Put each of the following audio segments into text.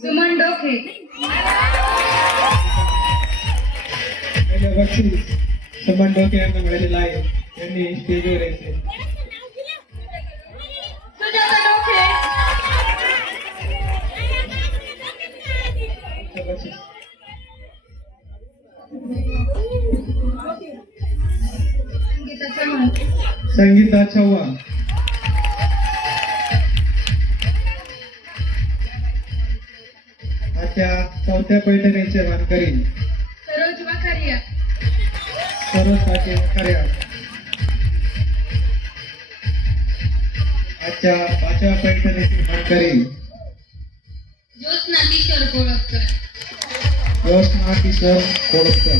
सुमन डोके. पहिल्या वर्षी सुमन डोके यांना मिळालेला आहे. त्यांनी स्टेजवर यायचे. सुजाता डोके. पुढच्या वर्षी संगीता चव्हाण. संगीता चव्हाण. आजच्या चौथ्या पैठणीचे मानकरी सरोज वाखारिया. सर्वसाठी खऱ्या. आजच्या पाचव्या पैठणीचे मानकरी ज्योत्स्ना किशोर कोळपकर. ज्योत्स्ना किशोर कोळपकर.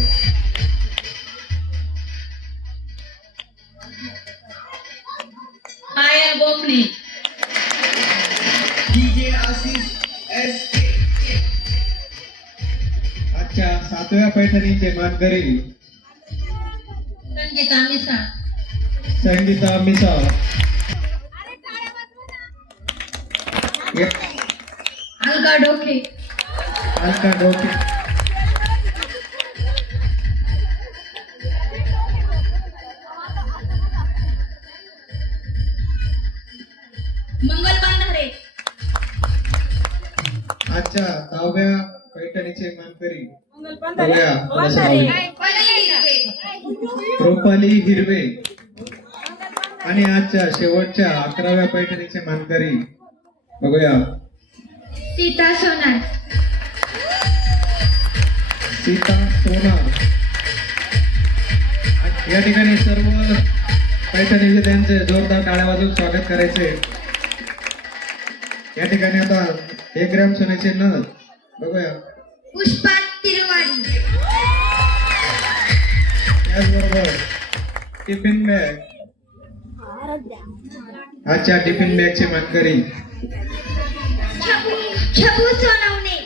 पायल गोखणे. आजच्या सातव्या पैठणीचे मानकरी संगीता मिसाळ. संगीता मिसाळ. अलका डोके. अलका डोके. मंगल बांधारे. आजच्या दहाव्या पैठणीचे मानकरी रुपाली रुपाली हिरवे. आणि आजच्या शेवटच्या 11व्या पैठणीचे मानकरी बघूया सीता सोनार. सीता सोनार. या ठिकाणी सर्व पैठणीचे त्यांचे जोरदार टाळ्या वाजवून स्वागत करायचे. या ठिकाणी आता 1 ग्रॅम सोन्याचे नथ बघूया. पुष्पा तिरवाडी. त्याचबरोबर टिफिन बॅग. आजच्या टिफिन बॅगचे मानकरी छबू सोनवणे.